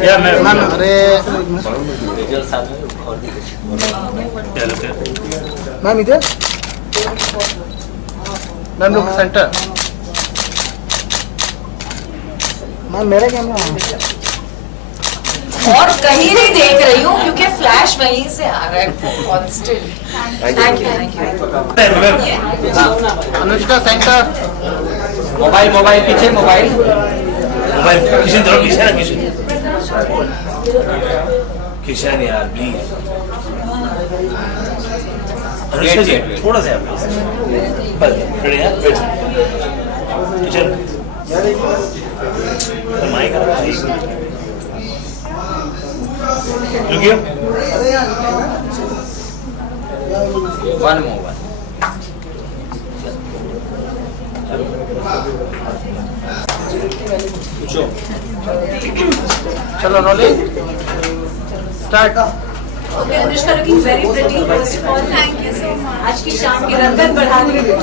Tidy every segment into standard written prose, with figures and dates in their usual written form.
क्या मैम? अरे मैम इधर मैम लोग सेंटर मैम मेरा कैमरा और कहीं नहीं देख रही हूँ क्योंकि फ्लैश वहीं से आ रहा है constant. Thank you Anushka centre mobile पीछे मोबाइल किशन थोड़ा पीछे ना किशन यार प्लीज अनुष्का जी थोड़ा सा बस खड़े हैं किशन माइक रुकिए वन मोबाइल चलो rolling start. Okay Anushka looking very pretty first of all thank you so much. आज की शाम की रंगत बढ़ाने के लिए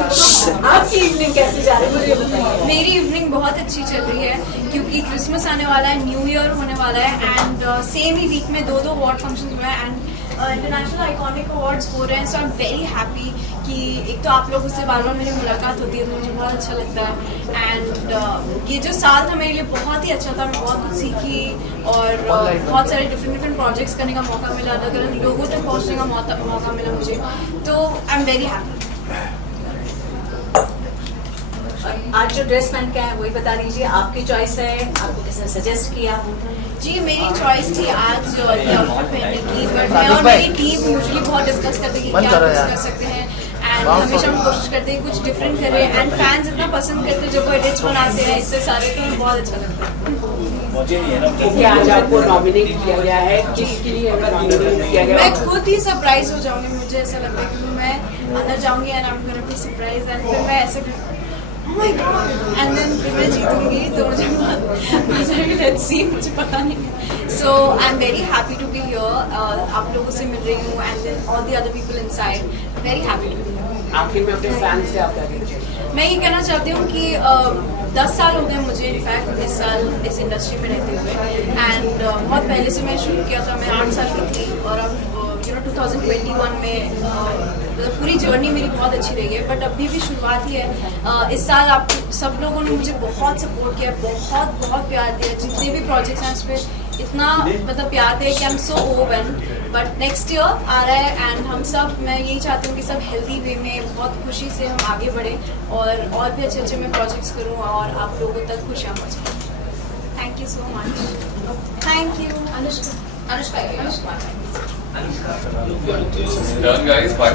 आपकी इवनिंग कैसी जा रही है मुझे बताइए। मेरी इवनिंग बहुत अच्छी चल रही है क्योंकि क्रिसमस आने वाला है, न्यू ईयर होने वाला है एंड सेम ही वीक में दो अवार्ड फंक्शंस हुए हैं एंड इंटरनेशनल आइकॉनिक अवार्ड्स हो रहे हैं। So I am very happy कि एक तो आप लोगों से बार बार मेरी मुलाकात होती है तो मुझे बहुत अच्छा लगता है एंड ये जो साल था मेरे लिए बहुत ही अच्छा था। मैं बहुत कुछ सीखी और बहुत सारे डिफरेंट प्रोजेक्ट्स करने का मौका मिला, अलग अलग लोगों तक पहुँचने का मौका मिला मुझे, तो आई एम वेरी हैप्पी। आज जो ड्रेस पहन के आए वही बता दीजिए, आपकी चॉइस है, आपको किसने सजेस्ट किया? जी मेरी चॉइस थी आज आउटफिट पहनने की, बट मैं और मेरी टीम यूजुअली बहुत डिस्कस करते हैं कि क्या कर सकते हैं एंड हमेशा हम कोशिश करते हैं कुछ डिफरेंट करें एंड फैंस इतना पसंद करते हैं जब वो एडिट्स बनाते हैं इतने सारे, तो हमें बहुत अच्छा लगता है। आज आपको नॉमिनेट किया गया है, किसके लिए नॉमिनेट किया गया? मैं खुद ही सरप्राइज हो जाऊंगी, मुझे ऐसा लगता है कि मैं अंदर जाऊंगी and I am gonna be surprise and फिर मैं ऐसे एंड देन फिर मैं जीतूंगी तो मुझे लेट्स सी, मुझे पता नहीं। So I am very happy to be here, आप लोगों से मिल रही हूँ and then all the other people inside, very happy to be here. आखिर में अपने फैंस से आप क्या कहना चाहते हैं? मैं ये कहना चाहती हूँ कि 10 साल हो गए मुझे, इनफैक्ट 10 साल इस इंडस्ट्री में रहते हुए एंड बहुत पहले से मैं शुरू किया था, मैं 8 साल की थी और अब 2021 में मतलब पूरी जर्नी मेरी बहुत अच्छी रही है, बट अभी भी शुरुआत ही है। इस साल आप सब लोगों ने मुझे बहुत सपोर्ट किया, बहुत प्यार दिया, जितने भी प्रोजेक्ट्स हैं उस पर इतना मतलब प्यार दिया कि I am so overwhelmed. But next year आ रहा है एंड हम सब, मैं यही चाहती हूँ कि सब हेल्दी वे में बहुत खुशी से हम आगे बढ़ें और भी अच्छे मैं प्रोजेक्ट्स करूँ और आप लोगों तक खुशियाँ पहुँचाऊँ। Thank you so much. Thank you Anushka. Done guys, bye.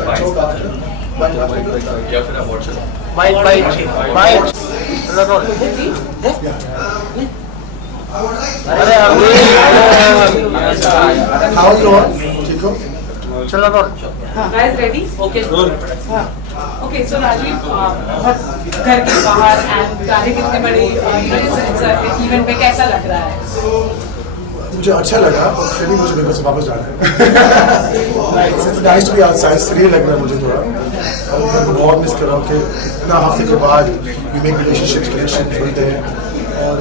या फिर अवार्ड चलो। बाइट चलो रोल। अरे हाउ यू आर? ठीक हो? चलो role. Guys ready? Okay. Okay, so Rajiv, बहुत घर के बाहर एंड गाने कितने बड़े इवेंट पे कैसा लग रहा है? मुझे अच्छा लगा और फिर भी मुझे बिल्कुल वापस जाना है। It's nice to be outside, सही लग रहा है मुझे थोड़ा, और घर को बहुत मिस कर रहा हूँ कि इतना हफ्ते के बाद you make relationships बनते हैं और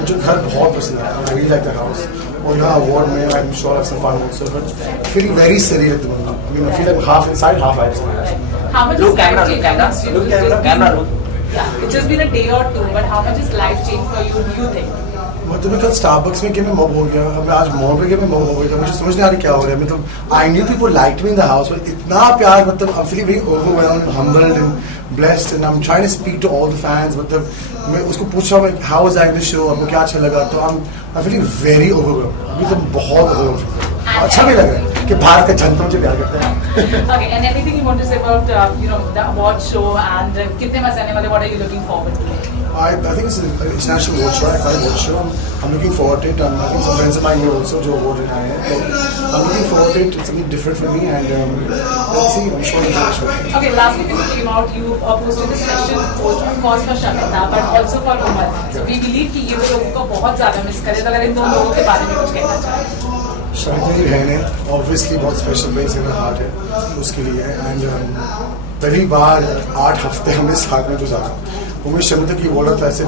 मुझे घर बहुत पसंद है। I really like the house और यहाँ अवार्ड में I'm sure I've some fun also, but feeling very silly at the moment. I mean I feel like half inside, half outside. How much is life changing? It's just been a day or two, but how much is life changing for you? Do you think? मतलब मैं कल स्टारबक्स में गया, मैं मोब हो गया, अब आज मॉल पे गया, मैं मोब हो गया, मुझे समझ नहीं आ रही क्या हो रहा है। मतलब I new people liked me in the house, but इतना प्यार, मतलब I am feeling very overwhelmed, humbled and blessed and I am trying to speak to all the fans. मतलब मैं उसको पूछ रहा हूँ हाउ वाज द शो, आपको क्या अच्छा लगा, तो I am feeling very overwhelmed, अभी तो बहुत ओवरवेल्म्ड, अच्छा भी लग रहा है कि भारत का जनता मुझे प्यार करता है। Okay, and anything you want to say about the award show and कितने मजे आने वाले? What are you looking forward to? I think it's an international award show. I find award show. I'm looking forward to it. I think some friends of mine here also जो award हैं आए हैं. I'm looking forward to it. It's something different for me and let's see. I'm sure it's a show. Okay, last week when you came out, you posted a special post of course for Shamita, but also for Umar. So we believe कि ये लोगों को बहुत ज़्यादा मिस करे, तो अगर इन दोनों लोगों के बारे में कुछ कहना चाहें? शमिता की बहन है, ऑब्वियसली बहुत स्पेशल प्लेस इन हार्ट है उसके लिए एंड पहली बार 8 हफ्ते हमने साथ में गुजारा उमेश शर्मा तक ये बोल रहा था ऐसे,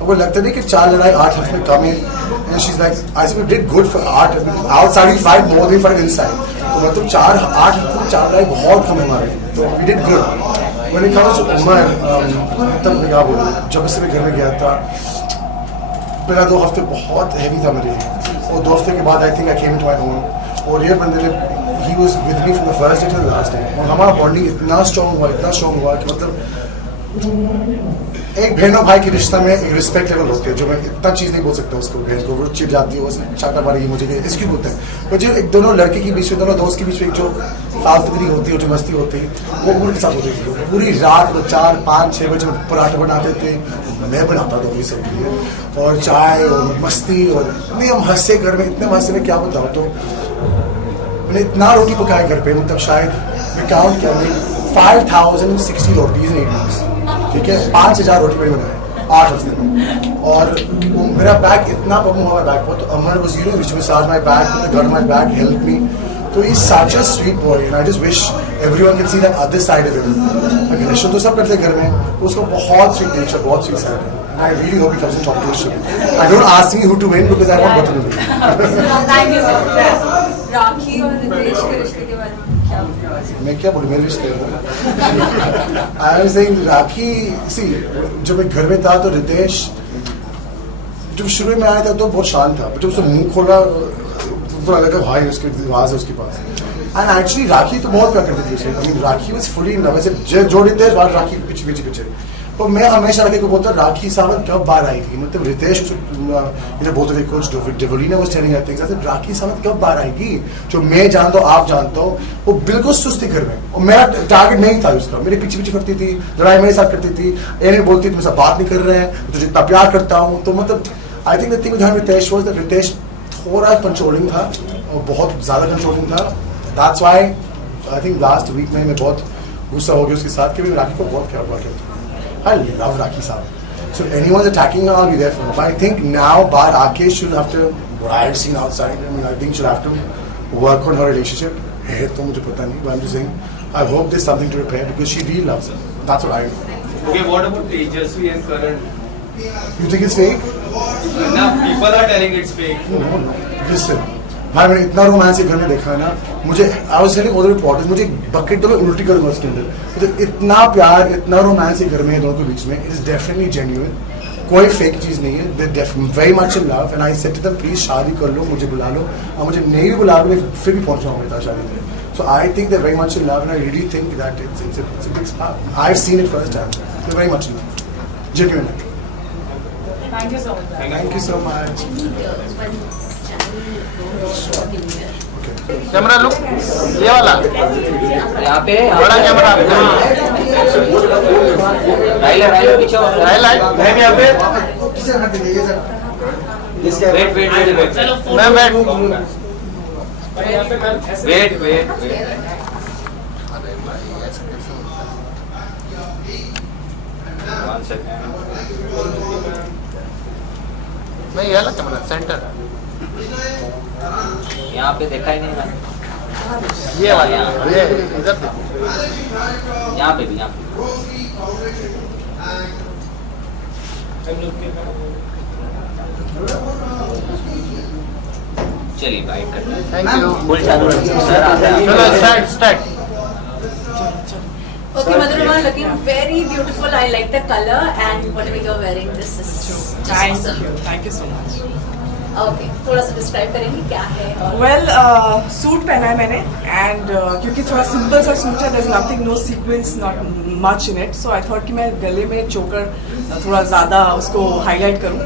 वो लगता नहीं कि 4 लड़ाई 8 हफ्ते में कम है. And she's like, I said we did good for 8. Outside we fight more than we fight inside. तो मतलब 8 हफ्ते में 4 लड़ाई बहुत कम है हमारे. तो we did good. When it comes to Umar, तब मैं क्या बोलूँ, जब से मैं घर में गया था, पहला 2 हफ्ते बहुत हैवी था मेरे लिए, और 2 हफ्ते के बाद I think I came to my own. और ये बंदे ने, he was with me from the first day to the last day. और हमारा बॉन्डिंग इतना स्ट्रॉन्ग हुआ कि मतलब एक बहन और भाई के रिश्ता में एक रिस्पेक्ट लेवल होती है, जो मैं इतना चीज़ नहीं बोल सकता उसको. बहन को वो चिढ़ जाती है, वो चाटा मारी मुझे इसकी बोलते हैं, पर जो एक दोनों लड़के के बीच में, दोनों दोस्त के बीच में एक जो फालतूगिरी होती है, जो मस्ती होती है, वो उनके साथ होती थी. पूरी रात को 4, 5, 6 बजे पराठे बनाते थे, मैं बनाता था वही सब लिए, और चाय और मस्ती, और इतने हम हंसे घर में, इतने हंसे में क्या बताऊँ. तो मैंने इतना रोटी पकाया घर पे, मतलब शायद मैं काउंट किया, 5060 रोटीज इन 8 months. ठीक है, 5000 रोटी मैंने बनाए 8 हफ्ते में. और मेरा बैग इतना पम्प हुआ बैग पर, तो Amar was you know which massage my bag, got my bag, help me. तो he such a sweet boy, and I just wish everyone can see that other side of him. Aggression तो सब करते हैं घर में, उसको बहुत स्वीट नेचर, बहुत स्वीट साइड है. I really hope he comes and talk to us. I don't ask me who to win because I want what to win. Thank you so much. राखी और रितेश के रिश्ते के बारे में क्या बोलूं? मैं क्या बोलूँ, मेरे रिश्ते आई एम सेइंग राखी, सी जब मैं घर में था तो रितेश जब शुरू में आया था तो बहुत शांत था, जब उसने मुंह खोला तो लगा भाई उसकी आवाज़ है उसके पास. एंड एक्चुअली राखी तो बहुत प्यार करती थी उसे. I mean rakhi was fully in love. वैसे जो रितेश बात राखी पीछे तो मैं हमेशा राखी को बोलता राखी सावंत कब बाहर आई थी. मतलब रितेश इन्हें बोलते थे कुछ, डेवलिना was telling I think Rakhi सावंत कब बाहर आएगी, जो मैं जानता हूँ आप जानता हो. वो बिल्कुल सुस्त थी घर में, और मेरा टारगेट नहीं था उसका. मेरे पीछे करती थी, लड़ाई मेरे साथ करती थी, ये बोलती तुम सब बात नहीं कर रहे हैं, तुझे इतना प्यार करता हूँ. तो मतलब I think the thing with Ritesh was that Ritesh थोड़ा कंट्रोलिंग था, और बहुत ज़्यादा कंट्रोलिंग था. That's why I think last week में मैं बहुत गुस्सा हो गया उसके साथ कि मैं राखी को बहुत प्यार करता हूँ. I love Rakhi Saab. So if anyone's attacking her, I'll be there for her. But I think now, Bar Rakesh should have to, what I had seen outside, I mean, I think she'll have to work on her relationship. Hey, to mujhe pata nahi, but I'm just saying, I hope there's something to repair because she really loves him. That's what I know. Okay, what about Tejasvi and Karan? You think it's fake? Now people are telling it's fake. No. Listen. भाई मैंने इतना रोमांस घर में देखा है ना, मुझे I was telling all the reporters, मुझे बकेट तो मैं उल्टी करूंगा उसके अंदर. तो इतना प्यार, इतना रोमांस घर में है दोनों के बीच में. इट इज डेफिनेटली जेन्युइन, कोई फेक चीज़ नहीं है. They very much in love, and I said to them please शादी कर लो, मुझे बुला लो, और मुझे नहीं भी बुला लो मैं फिर भी पहुंच जाऊंगा मेरी शादी में. So I think they very much in love, and I really think that it's a big spark. I have seen it first time. They very much in love, genuine. Thank you so much. Thank you so much. Camera look ये वाला यहाँ पे बड़ा कैमरा राइल पीछे मैं भी यहाँ पे वेट मैं बैठ वेट वन सेकंड. मैं ये वाला कैमरा सेंटर यहाँ पे देखा ही नहीं मैंने. ये वाला ये इधर देखो. यहाँ पे भी, यहाँ पे चलिए बाइक करते हैं. Thank you. फुल चालू रखिए सर. चलो start. Okay, Madhurima, looking very beautiful. I like the color and whatever you're wearing. This is just awesome. Thank you so much. Okay, थोड़ा सा डिस्क्राइब करेंगे क्या है और Well, सूट पहना है मैंने एंड क्योंकि थोड़ा सिंपल सा सूट है, there's nothing, no sequence, not much in it, so I thought कि मैं गले में चोकर थोड़ा ज़्यादा उसको हाईलाइट करूँ.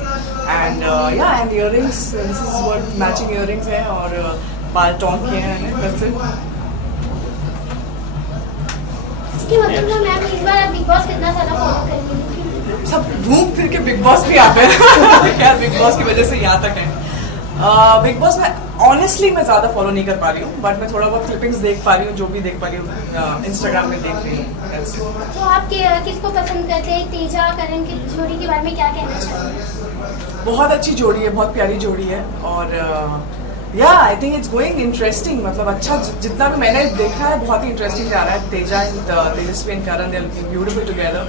And yeah, and earrings, this is what matching earrings है, और बाल टॉन्ग किए हैं मैंने. That's it. इसकी मतलब ना मैम इस बार आप बिग बॉस कितना ज़्यादा फॉलो करेंगे? सब घूम फिर के बिग बॉस भी आते हैं. यार बिग बॉस की वजह से यहाँ तक है. बिग बॉस में ऑनेस्टली मैं ज़्यादा फॉलो नहीं कर पा रही हूँ, बट मैं थोड़ा बहुत क्लिपिंग्स देख पा रही हूँ, जो भी देख पा रही हूँ इंस्टाग्राम में देख रही हूँ. तो आप किसको पसंद करते हैं? तेजा करण की जोड़ी के बारे में क्या कहना चाहेंगे? बहुत अच्छी जोड़ी है, बहुत प्यारी जोड़ी है, और या I think it's going interesting. मतलब अच्छा जितना भी मैंने देखा है बहुत ही इंटरेस्टिंग जा रहा है. Teja and Tejasswi and Karan, they are looking beautiful together.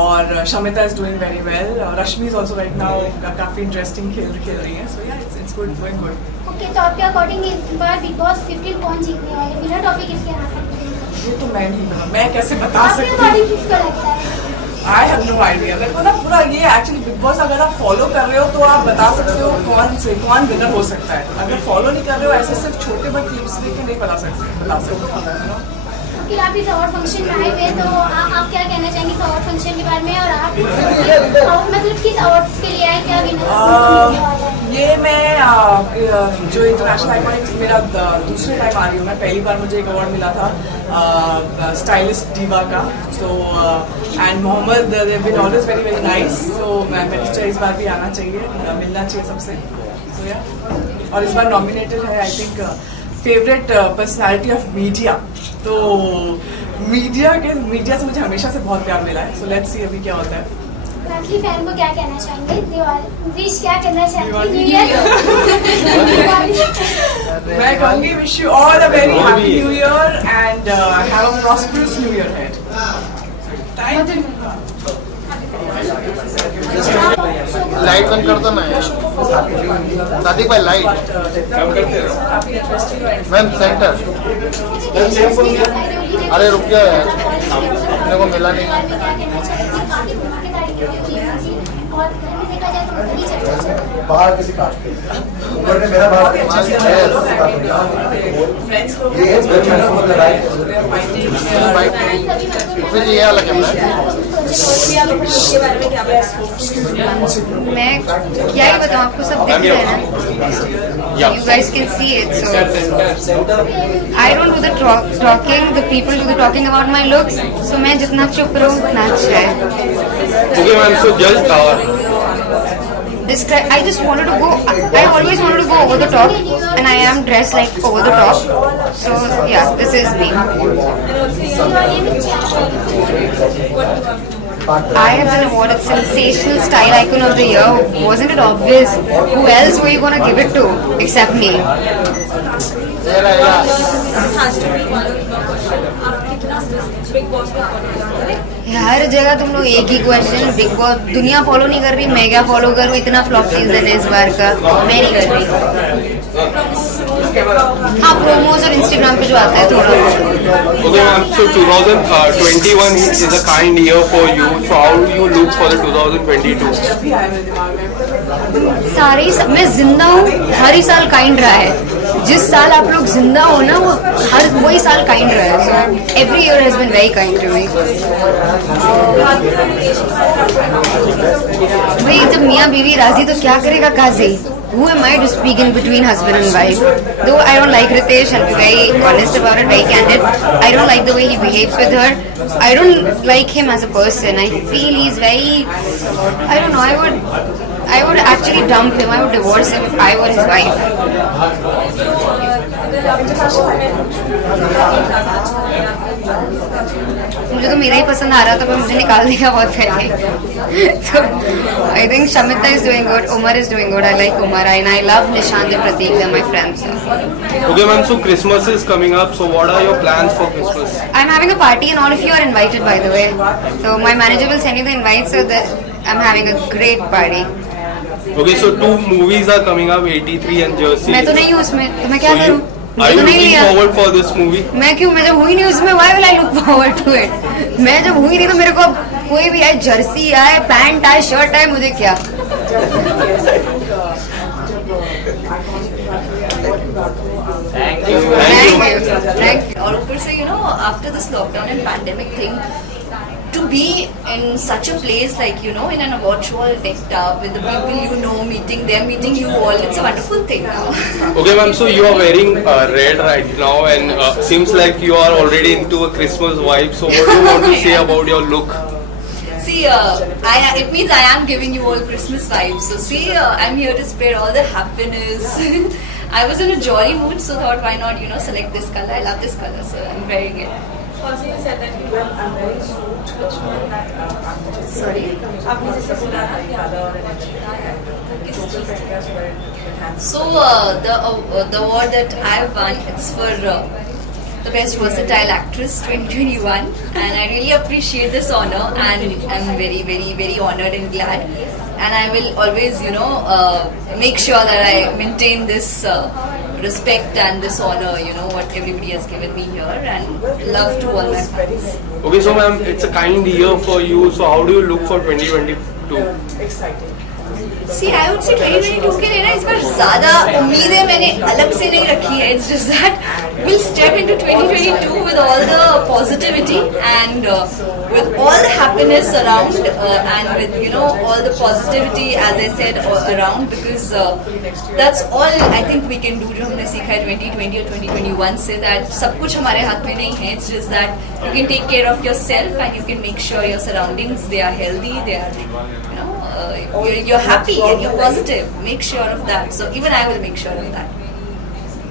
और Shamita is doing very well, Rashmi is also right now काफ़ी इंटरेस्टिंग खेल रही है, so yeah it's good, going good. Okay, तो आपके अकॉर्डिंग इस बार बिग बॉस 15 कौन जीतने वाले, विनर ट्रॉफी किसके हाथ में? ये तो मैं नहीं, मैं कैसे बता आपके सकती हूँ? अकॉर्डिंग किसको लगता है? I have no idea. मेरे को ना पूरा ये एक्चुअली बिग बॉस अगर आप फॉलो कर रहे हो तो आप बता सकते हो कौन विनर हो सकता है। अगर फॉलो नहीं कर रहे हो, ऐसे सिर्फ छोटे बड़े क्लिप्स देख के नहीं बता सकते you know? कि आप इस अवार्ड फंक्शन में आए हुए, तो आप क्या कहना चाहेंगे इस अवार्ड फंक्शन के बारे में, और आप मतलब किस अवार्ड्स के लिए आए, क्या विनर? ये मैं जो इंटरनेशनल आइकॉनिक्स मेरा दूसरे टाइम आ रही हूँ मैं। पहली बार मुझे एक अवार्ड मिला था स्टाइलिस्ट डीवा का, so and Mohammed they have been always very very nice, so मैंने सोचा इस बार भी आना चाहिए, मिलना चाहिए सबसे, सो या। और इस बार नॉमिनेटेड है I think favourite personality of media, तो मीडिया से मुझे हमेशा से बहुत प्यार मिला है, सो लेट्स सी अभी क्या होता है। असली फैन को क्या कहना चाहेंगे, विश क्या करना चाहेंगे न्यू ईयर? मैं कहूँगी wish you all a very happy new year and have a prosperous new year head. Thank you. Light बंद कर दो ना यार, सादिक भाई लाइट। मैम सेंटर, अरे रुक जाओ यार, अपने को मिला नहीं। बाहर किसी कास्ट के ऊपर ने मेरा बाहर फिर ये वाला कैमरा है। मैं क्या ही बताऊँ आपको, सब दिख रहा है ना, you guys can see it, so I don't do the talking, the people do the talking about my looks, so मैं जितना चुप रहूँ उतना अच्छा है। Okay, ma'am, so just Describe, I just wanted to go, I always wanted to go over the top, and I am dressed like over the top, so yeah, this is me. I have been awarded Sensational Style Icon of the Year. Wasn't it obvious? Who else were you gonna give it to except me? हर जगह तुम लोग एक ही question, big boss दुनिया फॉलो नहीं कर रही, मैं क्या फॉलो करूँ? इतना फ्लॉप सीजन है इस बार का, मैं नहीं कर रही। हाँ, प्रोमोज और इंस्टाग्राम पे जो आता है थोड़ा। Okay, ma'am, so 2021 is a kind year for you, so how do you look for the 2022? मैं जिंदा हूँ, हर ही साल काइंड रहा है। जिस साल आप लोग जिंदा हो ना, वो हर वही साल काइंड रहा है, so every year has been very kind to me. भाई जब मियाँ बीवी राजी तो क्या करेगा काजी? Who am I to speak in between husband and wife? Though I don't like Ritesh, I'll be very honest about it, very candid. I don't like the way he behaves with her. I don't like him as a person. I feel he's very, I don't know, I would actually dump him. I would divorce him if I were his wife. मुझे तो मेरा ही पसंद आ रहा था, पर मुझे निकाल दिया बहुत पहले। So I think Shamita is doing good, Umar is doing good. I like Umar and I love Nishant and Prateek. They're my friends. Okay, ma'am, so Christmas is coming up, so what are your plans for Christmas? I'm having a party and all of you are invited, by the way. So my manager will send you the invite, so that I'm having a great party. Okay, so 2 movies are coming up, 83 and Jersey. मैं तो नहीं हूँ उसमें, तो मैं क्या So करूँ? are मुझे you तो नहीं looking लिया। forward for this movie? मैं क्यों, मैं जब हुई नहीं उसमें, why will I look forward to it? मैं जब हुई नहीं तो मेरे को अब कोई भी आए, जर्सी आए, पैंट आए, शर्ट आए, मुझे क्या? Thank you. Thank you. और ऊपर से after this lockdown and pandemic thing, to be in such a place like in an award show all decked up with the people meeting them, meeting you all, it's a wonderful thing now. Okay, ma'am, so you are wearing red right now and seems like you are already into a Christmas vibe, so what do you want to say about your look? See, it means I am giving you all Christmas vibes. So see, I'm here to spread all the happiness. I was in a jolly mood, so thought why not, select this color. I love this color, so I'm wearing it. Also, you said that I'm wearing suit. Sorry. So the award that I won, it's for the Best Versatile Actress 2021, and I really appreciate this honor, and I'm very, very, very honored and glad. And I will always, make sure that I maintain this respect and this honor, what everybody has given me here, and love to all my fans. Okay, so ma'am, it's a kind year for you. So how do you look for 2022? Exciting. See, I would say 2022 के लिए ना इस बार ज़्यादा उम्मीदें मैंने अलग से नहीं रखी है. It's just that we'll step into 2022 with all the positivity and with all the happiness around and with all the positivity, as I said, around, because that's all I think we can do. जो हमने सीखा है 2020 और 2021 से, that सब कुछ हमारे हाथ में नहीं है. It's just that you can take care of yourself and you can make sure your surroundings, they are healthy, they are you're happy and you're positive. Make sure of that. So even I will make sure of that.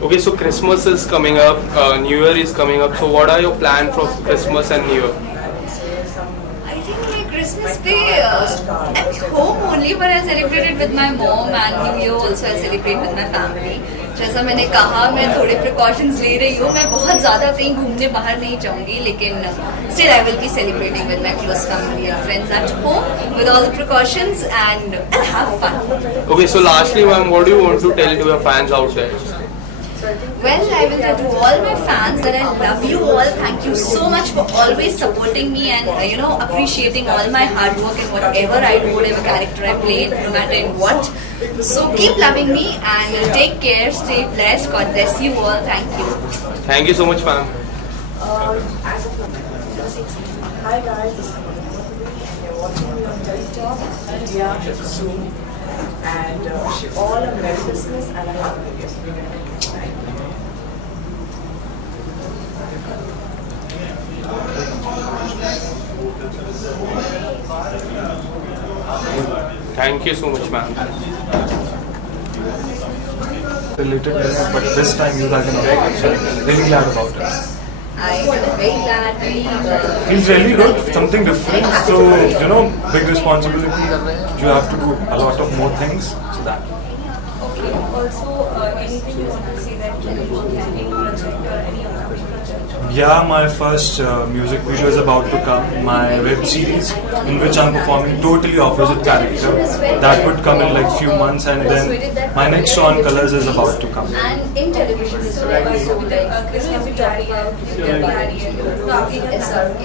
Okay, so Christmas is coming up, New Year is coming up. So what are your plans for Christmas and New Year? I think my Christmas day, I'm at home only, but I celebrated with my mom, and New Year also I celebrate with my family. जैसा मैंने कहा, मैं थोड़े precautions ले रही हूँ. मैं बहुत ज़्यादा कहीं घूमने बाहर नहीं जाऊँगी, लेकिन still I will be celebrating with my close family and friends at home with all the precautions, and I'll have fun. Okay, so lastly, ma'am, what do you want to tell to your fans out there? Well, I will tell to all my fans that I love you all. Thank you so much for always supporting me and appreciating all my hard work and whatever I do, whatever character I play, no matter in what. So keep loving me and take care. Stay blessed. God bless you all. Thank you. Thank you so much, ma'am. Hi guys, this is Madhuri, and you're watching me on TikTok, India, Zoom, and wish you all a Merry Christmas and a Happy New Year. Thank you so much, ma'am. Related, but this time you guys are really glad about it. I'm very glad. Feels really good, something different. So big responsibility. You have to do a lot of more things. So that. Okay. Also, anything you want to say that any project or any upcoming project? Yeah, my first music video is about to come. My web series, in which I'm performing totally opposite character. That would come in like few months, and then my next show on Colors is about to come. And in television as well, also like Christmas, we talk about SRK.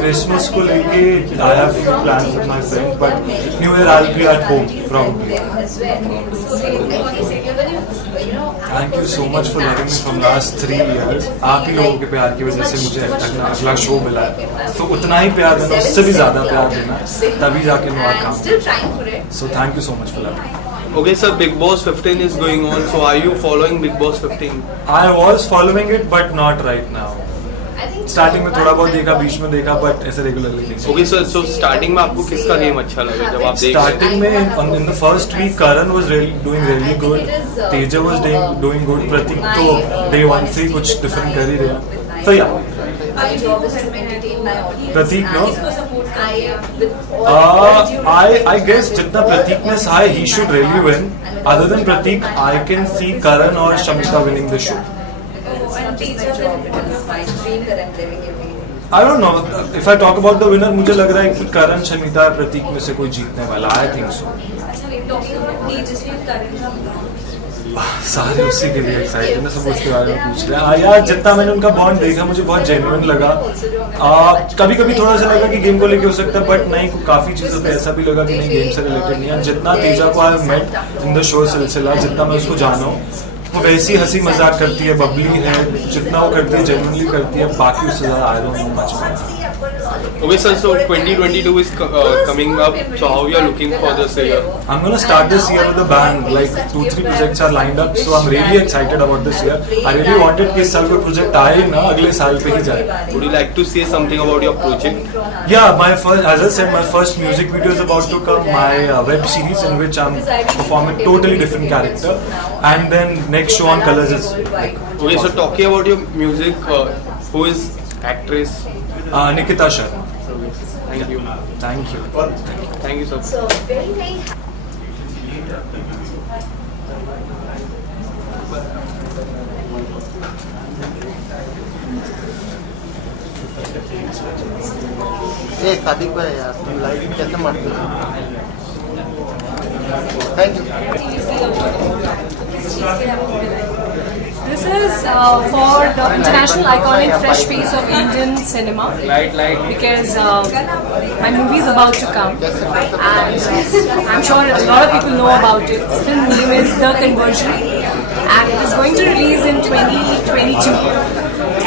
Christmas को लेके I have few plans with my friends, but New Year I'll be at home probably. Thank you so much for loving me from last 3 years. आप ही लोगों के प्यार की वजह से मुझे अगला शो मिला है. तो उतना ही प्यार देना, उससे भी ज़्यादा प्यार देना, तभी जाके नया काम. So thank you so much for loving me. Okay, sir, Big Boss 15 is going on. So are you following Big Boss 15? I was following it, but not right now. Starting में थोड़ा बहुत देखा, बीच में देखा, बट ऐसे रेगुलरली नहीं. Okay, so starting में आपको किसका गेम अच्छा लगा जब आप देख? Starting में in the first week, Karan was doing really good. Teja was doing good. Pratik तो day 1 से कुछ different कर ही रहा. So yeah. Pratik no. I guess जितना Pratik ने सहा, he should really win. Other than Pratik, I can see Karan or Shamita winning the show. I don't know. If I talk about the winner, मुझे लग रहा है कि करण, शमिता, प्रतीक में से कोई जीतने वाला. I think so. सारे उसी के लिए एक्साइटेड है, सब उसके बारे में पूछ रहे हैं. यार जितना मैंने उनका बॉन्ड देखा मुझे बहुत जेन्युइन लगा. कभी कभी थोड़ा सा लगा कि गेम को लेके हो सकता है, बट नहीं, काफी चीजों पे ऐसा भी लगा कि नहीं, गेम से रिलेटेड नहीं है. जितना तेजा को I met in the show Silsila, जितना मैं उसको जाना हूँ, वो वैसी हंसी मजाक करती है, बबली है, जितना वो करती है जेन्युइनली करती है. बाकी उससे ज़्यादा I don't know much. Okay, sir, so 2022 is coming up. So how you are looking for this year? I'm gonna start this year with a bang. Like 2-3 projects are lined up, so I'm really excited about this year. I really wanted कि इस साल कोई project आए ना, अगले साल पे ही जाए. Would you like to say something about your project? Yeah, as I said, my first music video is about to come. My web series in which I'm performing totally different character, and then next show on Colors is. Okay, so talking about your music, who is actress? Nikita Sharma. Thank you. Thank you. Thank you, sir. So very, very ये शादी पर है यार, तुम लाइफ कैसे मारते हो? Thank you. This is for the international iconic fresh face of Indian cinema. Because my movie is about to come, and I'm sure a lot of people know about it. The film name is The Conversion, and it is going to release in 2022.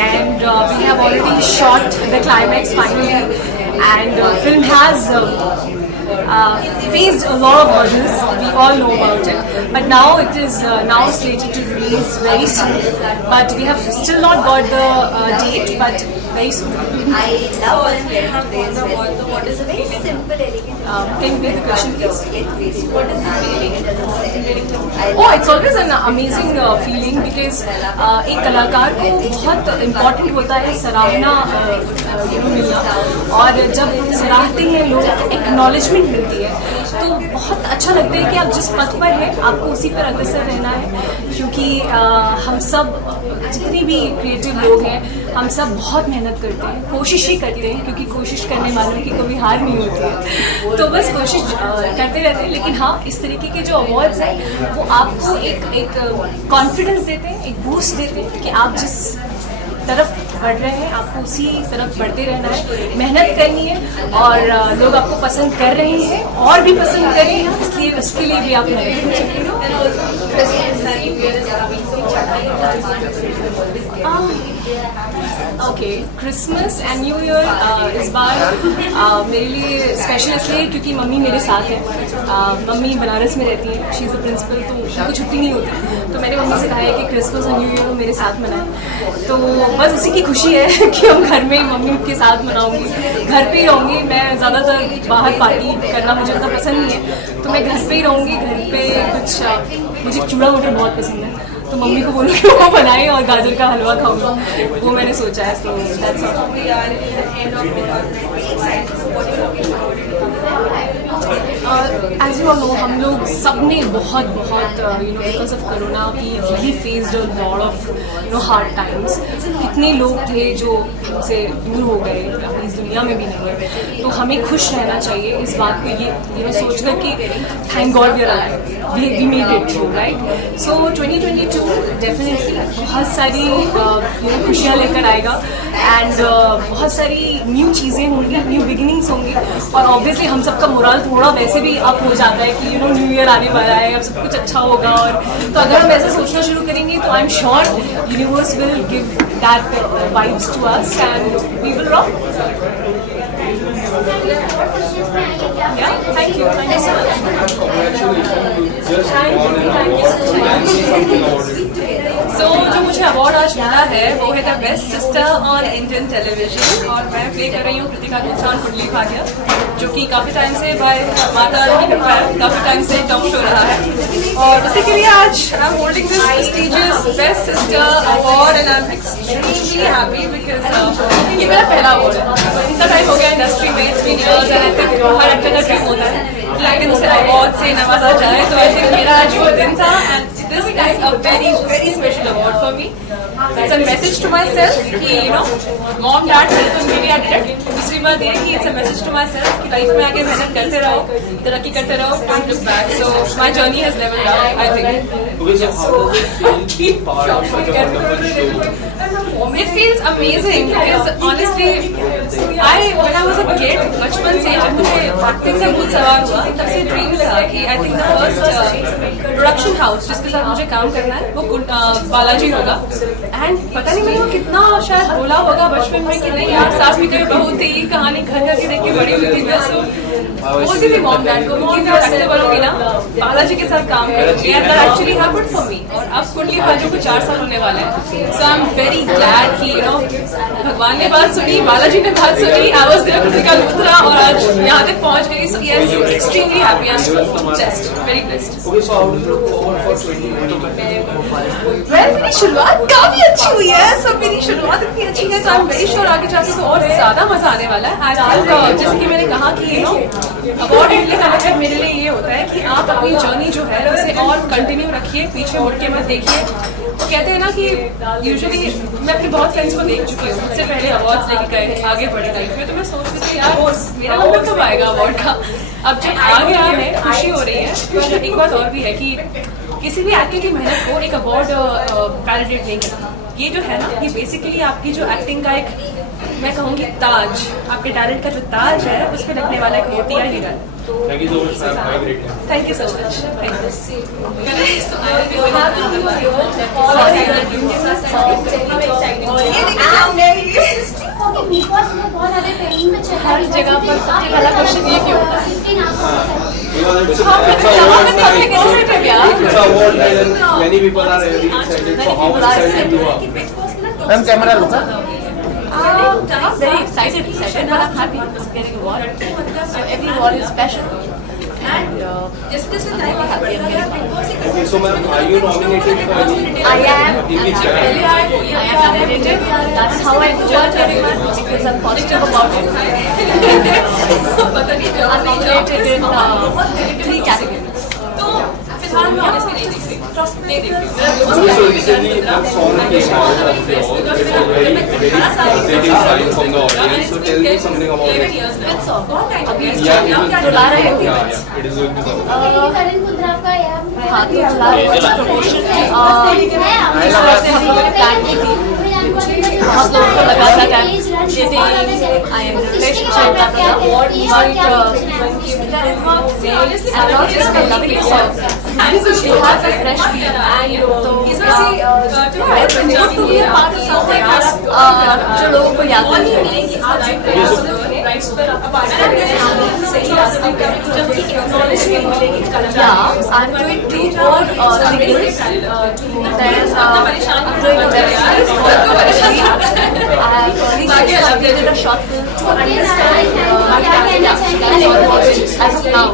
And we have already shot the climax finally, and film has faced a lot of hurdles. We all know about it, but now it is now slated to release very soon. But we have still not got the date, but very soon. I love what is the very simple, elegant. Can you read the question, please? What is the feeling? Oh, it's always an amazing feeling because एक कलाकार को बहुत इम्पोर्टेंट होता है सराहना मिलना, और जब सराहते हैं लोग, एक्नॉलेजमेंट मिलती है, तो बहुत अच्छा लगता है कि आप जिस पथ पर हैं आपको उसी पर अग्रसर रहना है, क्योंकि हम सब जितने भी क्रिएटिव लोग हैं हम सब बहुत मेहनत करते हैं, कोशिश ही करते हैं, क्योंकि कोशिश करने वालों की कभी हार नहीं होती है, तो बस कोशिश करते रहते हैं। लेकिन हाँ, इस तरीके के जो अवार्ड्स हैं वो आपको एक कॉन्फिडेंस देते हैं, एक बूस्ट देते हैं कि आप जिस तरफ बढ़ रहे हैं आपको उसी तरफ बढ़ते रहना है, मेहनत करनी है, और लोग आपको पसंद कर रहे हैं और भी पसंद कर रहे हैं, इसलिए उसके लिए भी आप मेहनत okay. Christmas and new year इस बार मेरे लिए स्पेशल इसलिए क्योंकि मम्मी मेरे साथ है। मम्मी बनारस में रहती है, शी इज़ अ प्रिंसिपल, तो उनको छुट्टी नहीं होती, तो मैंने मम्मी से कहा है कि क्रिसमस और न्यू ईयर वो मेरे साथ मनाएं, तो बस उसी की खुशी है कि हम घर में मम्मी के साथ मनाऊंगी, घर पे ही रहूँगी। मैं ज़्यादातर बाहर पार्टी करना मुझे उतना पसंद नहीं है, तो मैं घर पे ही रहूँगी। घर पे कुछ मुझे चूड़ा मटर बहुत पसंद है, तो मम्मी को बोलूँगी वो बनाए और गाजर का हलवा खाऊंगा, वो मैंने सोचा है। तो that's as you all know, हम लोग सब ने बहुत because of corona we really faced a lot of hard times. कितने लोग थे जो हमसे दूर हो गए, इस दुनिया में भी नहीं है, तो हमें खुश रहना चाहिए इस बात को ये सोचकर कि thank God we are alive, we made it through, right. So 2022 definitely बहुत सारी खुशियाँ लेकर आएगा, एंड बहुत सारी न्यू चीज़ें होंगी, न्यू बिगिनिंग्स होंगी, और ऑब्वियसली हम सबका मोरल थोड़ा वैसे भी अप हो जाता है कि न्यू ईयर आने वाला है, अब सब कुछ अच्छा होगा, और तो अगर हम ऐसा सोचना शुरू करेंगे तो I am sure universe will give that vibes to us and we will rock. Thank you so much. So जो मुझे अवार्ड आज मिला है वो है the best sister on Indian television, और मैं प्ले कर रही हूँ कृतिका गुलसान कुंडली भाग्य, जो कि काफ़ी टाइम से बाय माता रानी की कृपा काफ़ी टाइम से टॉप शो रहा है, और उसी के लिए आज I am holding this prestigious best sister award, and I am extremely happy because ये मेरा पहला अवार्ड है। इतना टाइम हो गया इंडस्ट्री में, it's been years, and I think हर एक्टर का ड्रीम होता है कि आई कैन से अवार्ड से नवाजा जाए, तो आई थिंक मेरा आज वो दिन था, and this is a very special award for me. It's a message to myself कि mom dad तो मेरे लिए did it। दूसरी बात ये कि it's a message to myself कि लाइफ में आगे मेहनत करते रहो, तरक्की करते रहो, don't look back. So my journey has leveled up, I think. It feels amazing because honestly, when I was a kid, बचपन से जब मुझे एक्टिंग का बहुत सवाल हुआ, तब से ड्रीम था कि I think the first production house जिसके साथ मुझे काम करना है वो बालाजी होगा, एंड पता नहीं मेरे को कितना शायद बोला होगा बचपन में कि नहीं यार सास भी तेरे बहू थी, कहानी घर घर के देख के बड़ी हुई थी, बोलती थी मॉम डैड को कि मैं बोलूँगी ना बालाजी के साथ काम करूँगी, and that actually happened for me. और अब कुंडली भाग्य को 4 साल होने वाले हैं, so I am very glad कि भगवान ने बात सुनी, बालाजी ने बात सुनी, I was there Kritika Luthra, और आज यहाँ तक पहुँच गई। So yes, extremely happy, I am just very blessed. मेरी शुरुआत काफी अच्छी अच्छी हुई है, सब मेरी शुरुआत इतनी अच्छी है, तो आई एम वेरी श्योर आगे जाके तो और ज़्यादा मज़ा आने वाला है। आज जैसे कि मैंने कहा कि अवार्ड मिलने का मतलब मेरे लिए ये होता है कि आप अपनी जर्नी जो है उसे और कंटिन्यू रखिए, पीछे मुड़ के मत देखिए। तो कहते हैं ना कि यूजुअली मैं अपने बहुत फ्रेंड्स को देख चुकी हूँ, मुझसे पहले अवार्ड्स लेके गए, आगे बढ़े लाइफ में, तो मैं सोच रही थी यार मेरा नंबर कब आएगा अवार्ड का। अब जब आ गया है, खुशी हो रही है। पर एक बात और भी है कि किसी भी एक्टर की मेहनत को एक अवार्ड वैलिडेट नहीं करता। ये जो है ना, ये बेसिकली आपकी जो एक्टिंग का एक, मैं कहूँगी ताज, आपके टैलेंट का जो ताज है उस पर लगने वाला एक मोतिया हीरा है। Thank you so much, ma'am. Have a great day. Thank you so much. Thank हर जगह पर सबसे पहला क्वेश्चन ये क्यों होता है? It's an award and many people are very excited. So how excited you are? Ma'am camera low. Very excited, but I'm happy because getting award. So every award is special. And Okay, so ma'am, are you nominated for any? I am. In which category? I am nominated. That's how I enjoy getting one because I'm positive about it. I'm nominated in 3 categories. So recently, ma'am saw the case of the award. It was very positive sign from the audience. So tell me something about it. Yeah, it is going to come. करण कुंद्रा का या हाँ, तो प्रमोशन हम लोगों ने प्लान की थी, बहुत लोगों को लगा था कि I M relationship that the award might and not just for loving the song and she has a fresh feel and तो मैं promote to be a part of something जो लोगों को याद रखेगा। सही रास्ते पे जब एक्नॉलेजमेंट मिलेगी कलाकार। I'm doing 2 more singles. There's I'm doing a web series. I uploaded a short film to understand my family as of now.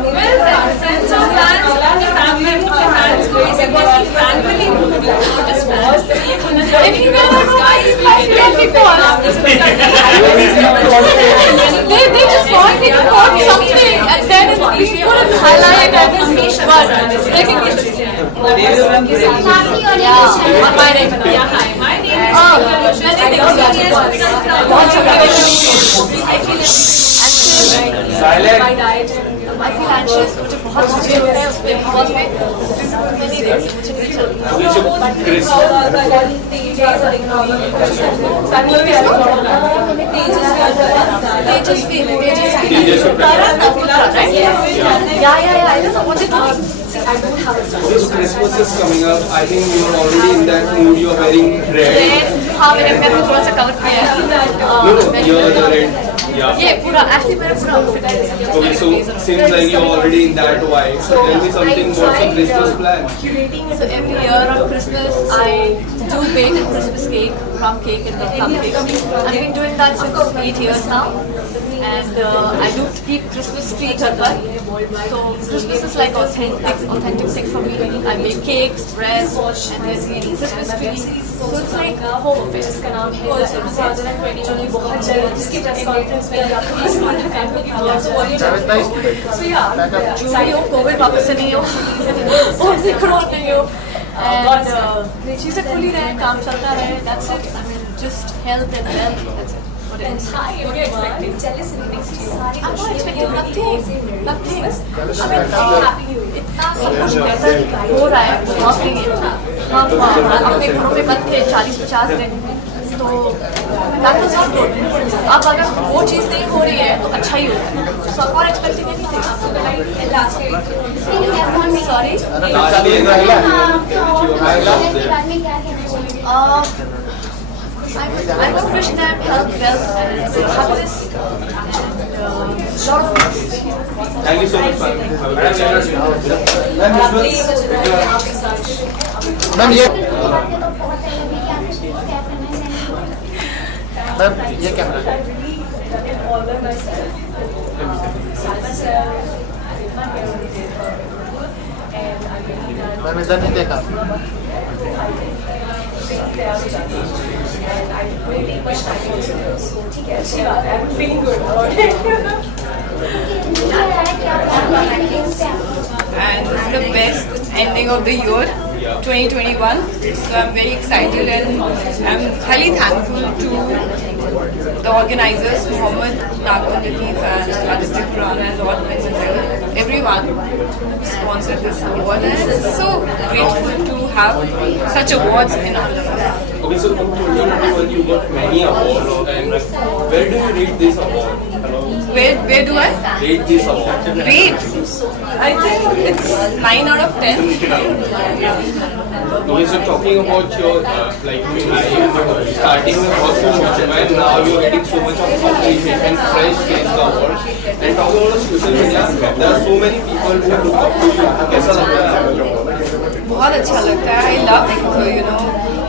Friends of fans, family fans, basically family movie. Just pause. If you know guys, they just want me to quote something and then we couldn't highlight everything but recognition. Yeah, my name is बहुत शुक्रिया। My diet, I feel anxious, मुझे बहुत मुझे होता है उसमें बहुत में नहीं देखती मुझे नहीं Christmas is coming up. I think you are already in that mood. You are wearing red. हाँ मैंने अपने आप को थोड़ा सा कवर किया है। No, you are the red. Yeah. ये पूरा actually मेरा पूरा outfit है। Okay, so seems like you are already in that vibe. So tell me something about some Christmas plan. So every year on Christmas, I do bake a Christmas cake, plum cake and the plum cake. I've been doing that since 8 years now. And I do keep Christmas tree घर पर. So Christmas is like authentic thing for me. I make cakes, bread, and then we eat Christmas tree. So it's like a home affair. जिसका नाम है 2020 जो कि बहुत जल्द जिसकी press conference में आपको इसमें काम होगी। So yeah, जो भी हो कोविड वापस से नहीं हो और सिखरों नहीं हो and चीज़ें खुली रहे काम चलता रहे that's it. I mean just health and wealth that's it. What are you expecting? Jealous in next year? I'm not expecting nothing. I mean इतना सब कुछ बेहतर हो रहा है बहुत ही हम अपने घरों में बंद थे 40-50 दिन तो that was not good. अब अगर वो चीज़ नहीं हो रही है तो अच्छा ही होगा. So I'm not expecting anything. Last week. Sorry. I would wish them health, wealth, and happiness, and lot of peace. Thank you so much, ma'am. Have a great day. Ma'am ये camera And I believe that मैंने इधर नहीं देखा. And this is the best ending of the year 2021, so I'm very excited and I'm highly thankful to the organizers, Mohammed, Nagar, Latif and Aditya Khurana and Lord Benjamin, everyone who sponsored this award, and I'm so grateful to have such awards in our life. Okay, so in 2021 you got many awards, and where do you rate this award? Where do I Rate this award. rate? I think it's 9 out of 10. Okay, so talking about your like life, starting with was so much, and now you're getting so much of appreciation, fresh face the award, and talking about social media, there are so many people who look up to you. कैसा लगता है आपको? बहुत अच्छा लगता है. I love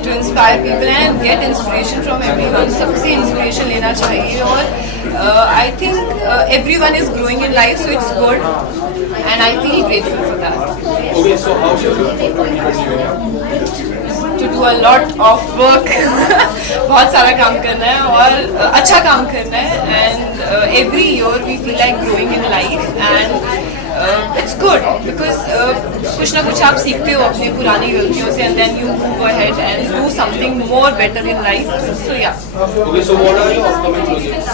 to inspire people and get inspiration from everyone. सबसे inspiration लेना चाहिए और I think everyone is growing in life, so it's good and I feel grateful for that. Okay, so how should you To do a lot of work. बहुत सारा काम करना है और अच्छा काम करना है, and every year we feel like growing in life and it's good because कुछ ना कुछ आप सीखते हो अपनी पुरानी गलतियों से, and then you move ahead and do something more better in life. So yeah. Okay, so what are your upcoming projects?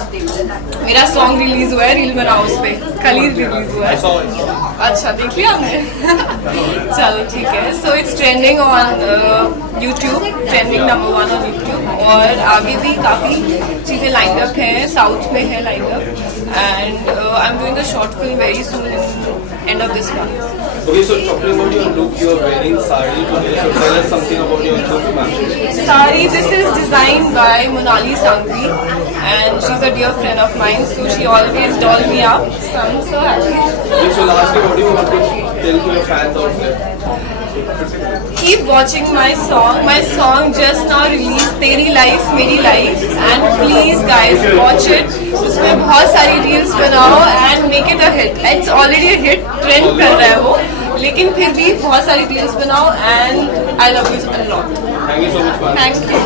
मेरा सॉन्ग रिलीज हुआ है, रील बनाओ उस पे, कल ही रिलीज हुआ है. अच्छा देख लिया हमने. चलो ठीक है. So it's trending on YouTube, trending number 1 on YouTube, और आगे भी काफ़ी चीज़ें लाइन अप हैं, साउथ में है line up, and I'm doing a short film very soon in end of this month. Okay, so talking about your look, you are wearing sari today, so tell us something about your look, ma'am. Sari, this is designed by Monali Sangvi, and she's a dear friend of mine, so she always doll me up, so I'm so happy. Okay, so lastly, what do you want to tell to your fans out there? Keep watching my song. My song just now released, Teri Life Meri Life, and please guys watch it. उसमें बहुत सारी reels बनाओ and make it a hit. It's already a hit, trend कर रहा है वो, लेकिन फिर भी बहुत सारी reels बनाओ and I love you a lot. Thank you so much, ma'am. Thank you.